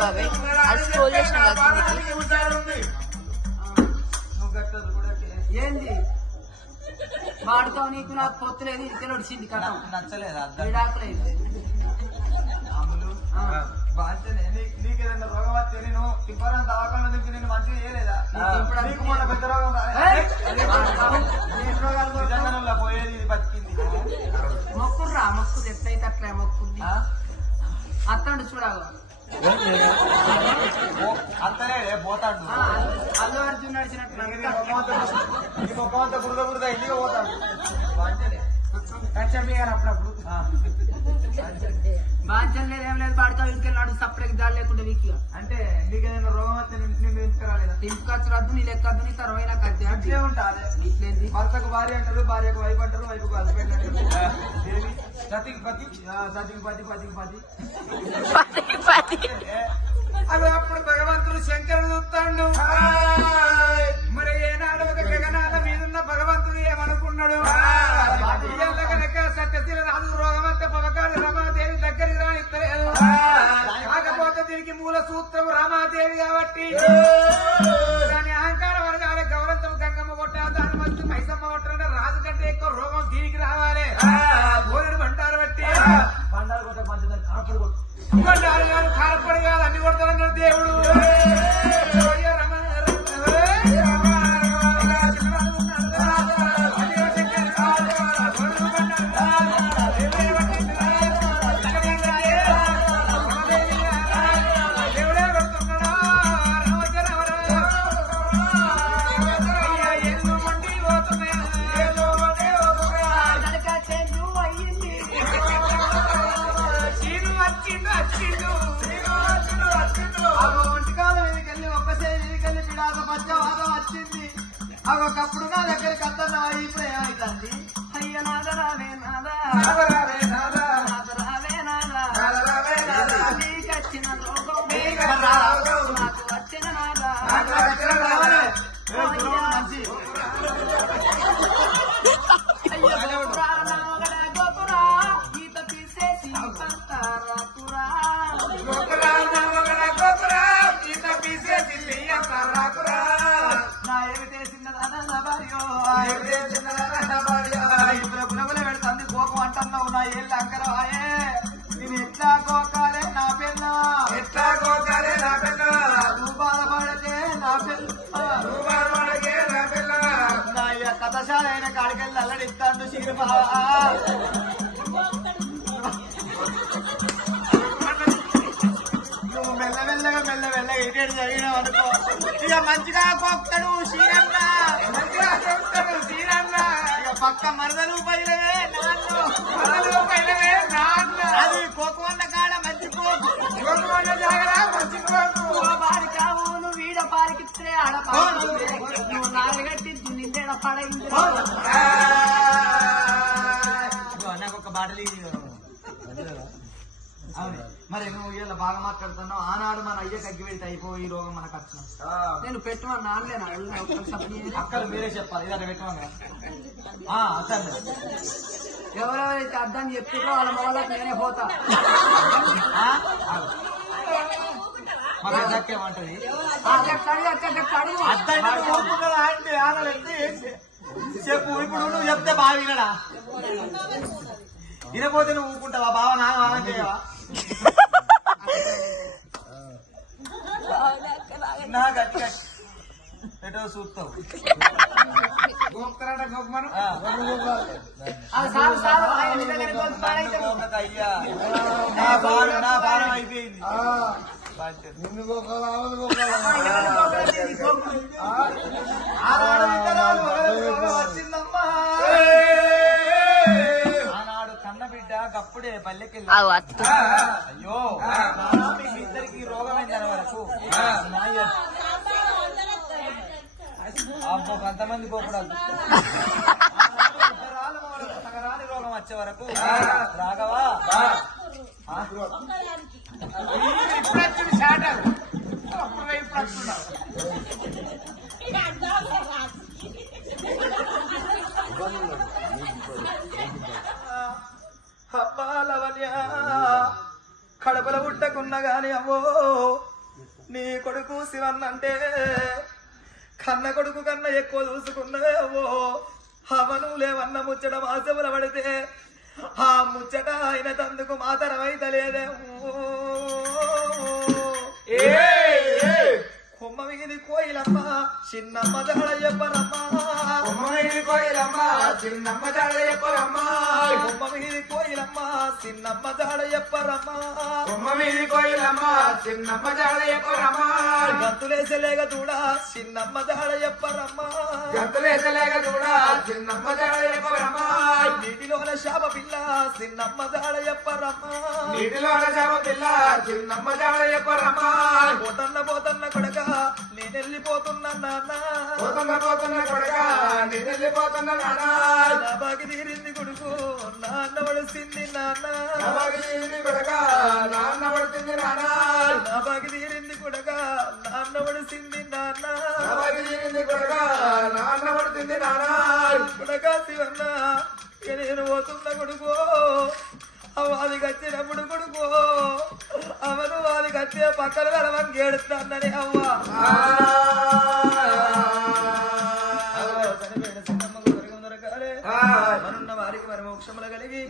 బాబాయ్ అది స్క్రోల్ చేసిన ఏంది వాడుకో నీకు నాకు పొత్తులేదు ఇక్కడ వచ్చింది కదా నచ్చలేదు విడాకులేదు నీకేదన్నా రోగం వస్తే నేను తిప్పరా దవాఖాన దింపి నేను మంచిగా చేయలేదా నీకు మొన్న పెద్ద రోగం నిజంగా పోయేది బతికింది మొక్కుర్రా మొక్కు ఎట్లయితే అట్లా మొక్కుంది అత్తండు చూడాలి అంతలే పోతాడు అల్లు అర్జున్ నడిచినట్టు ముఖమంతా బురద బురద ఇంటికి పోతాడు కచ్చబియ్యారు అప్పుడప్పుడు బాధ్యం లేదు ఏం లేదు పాడుతా ఇంకెళ్ళాడు సపరేట్ దాడి లేకుండా వీక్గా అంటే నీకేదైనా రోగం వస్తే నేను ఇంటికి ఇంటికొచ్చు రద్దు నీ లెక్కద్దు నీ తర్వాత నాకు ఇట్లే ఉంటాది ఇట్లేంది భర్తకు భార్య అంటారు భార్యకు వైపు అంటారు వైపుకు హస్బెండ్ అంటారు దేవి సతికి పతి సతికి పతి పతికి పతి అవి అప్పుడు భగవంతుడు శంకరుడు చూస్తాడు మరి ఏనాడు ఒక గగనాల మీదున్న భగవంతుడు ఏమనుకున్నాడు కనుక సత్యశీల రాజు రోగం వస్తే పవకాలు రమాదేవి దగ్గరికి రానిస్తలేదు కాకపోతే దీనికి మూల సూత్రం రామాదేవి కాబట్టి దాని అహంకార వర్గాల గౌరవం గంగమ్మ కొట్టాలి దాని మంచి మైసమ్మ కొట్టాలంటే రాజు కంటే ఎక్కువ రోగం దీనికి రావాలి గోరెడు బండారు బట్టి బండారు కొట్ట మంచిదని కారపడి కొట్టు బండారు కాదు కారపడి కాదు అన్ని కొడతారన్నాడు దేవుడు ఒకప్పుడు నా దగ్గరికి అత్తన్నా ఇప్పుడు ఏమైతుంది అయ్య నాదరావే నాదా నీకచ్చిన రోగం నాకు వచ్చిన నాదా గోపురా గీత తీసేసి పెడుతుంది కోపం అంటున్నావు నా ఏళ్ళు అంకరాయే నేను ఎట్లా కోకాలే నా పిల్ల ఎట్లా కోకాలే నా పిల్ల నువ్వు బాధపడకే నా పిల్ల నువ్వు బాధపడకే నా పిల్ల నా కథశాల అయిన కాడికెళ్ళి అల్లడిస్తాడు శిఖరబావా నువ్వు మెల్లమెల్లగా ఇటేడు జరిగినావు అనుకో ఇక మంచిగా కోపుతాడు శ్రీరన్న మంచిగా కోపుతాడు శ్రీరన్న ఇక పక్క మరదలు పైలవే నాన్న అది కోకువన్న కాడ మంచి కోకు కోకువన్న జాగర మంచి కోకు పాడి కావు నువ్వు వీడ పారికిస్తే ఆడపా నువ్వు నాలుగట్టి నిండేడ పడైంది నాకు ఒక బాటలు అవును మరి నువ్వు ఇలా బాగా మాట్లాడుతున్నావు ఆనాడు మన అయ్యకి అగ్గి పెడితే అయిపోయి ఈ రోగం మనకు వచ్చిన నేను పెట్టమని నాన్నలేనా అక్కలు మీరే చెప్పాలి ఇలా పెట్టమని ఎవరెవరైతే అర్థం చెప్తారో వాళ్ళ మొదలకు నేనే పోతా దక్కేమంటది చెప్పు ఇప్పుడు నువ్వు చెప్తే బాగా వినడా వినపోతే నువ్వు ఊరుకుంటావా బావ నాకు ఆనం చేయవా నా గట్టి ఎటో చూస్తావు గోపుతారట గోపమను అయ్యా నా భారం అయిపోయింది నిన్ను వచ్చిందమ్మా ఆనాడు కన్న బిడ్డ గప్పుడే పల్లెకెళ్ళి అయ్యో ఇద్దరికి రోగం అయిందని వరకు అబ్బో కొంతమంది పోకూడదు సగరాని రోగం వచ్చే వరకు రాఘవా అబ్బా లవణ్య కడపల పుట్టకున్నా గాని అమ్మో నీ కొడుకు శివన్న అంటే కన్న కొడుకు కన్నా ఎక్కువ చూసుకున్నావో అవను లేవన్న ముచ్చట మాసముల పడితే ఆ ముచ్చట అయిన తందుకు మాతరమైతలేదే కొమ్మ మీది కోయిలమ్మ చిన్నమ్మ దాడ చెప్పరమ్మ కొమ్మ మీది కోయిలమ్మ చిన్నమ్మ దాడ చెప్పరమ్మ కొమ్మ మీది కోయిలమ్మ చిన్నమ్మ దాడ చెప్పరమ్మ కొమ్మ మీది కోయిలమ్మ చిన్నమ్మ దాడ చెప్పరమ్మ గంతులేసలేక చూడ చిన్నమ్మ దాడ చెప్పరమ్మ గంతులేసలేక చూడ చిన్నమ్మ దాడ చెప్పరమ్మ నీటిలోన శాప పిల్ల చిన్నమ్మ దాడ చెప్పరమ్మ నీటిలోన శాప పిల్ల చిన్నమ్మ దాడ చెప్పరమ్మ పోతన్న కొడక నేనెళ్ళిపోతున్నా నాన్న పోతున్న కొడక నేనెళ్ళిపోతున్నా నాన్న నా బాగి తీరింది కొడుకు నాన్న వడిసింది నాన్న నా బాగి తీరింది కొడక నాన్న పడుతుంది నాన్న నా బాగి తీరింది కొడక నాన్న వడిసింది నాన్న నా బాగి తీరింది కొడక నాన్న పడుతుంది నాన్న కొడక శివన్న ఇక నేను పోతున్న కొడుకు వాదికి వచ్చినప్పుడు కొడుకు అవను వాదికి వచ్చే పక్కన కలవని గేడుస్తానని అవ్వ చనిపోయిన చిన్నమ్మకు దొరకలే మనున్న వారికి మరి మోక్షములు కలిగి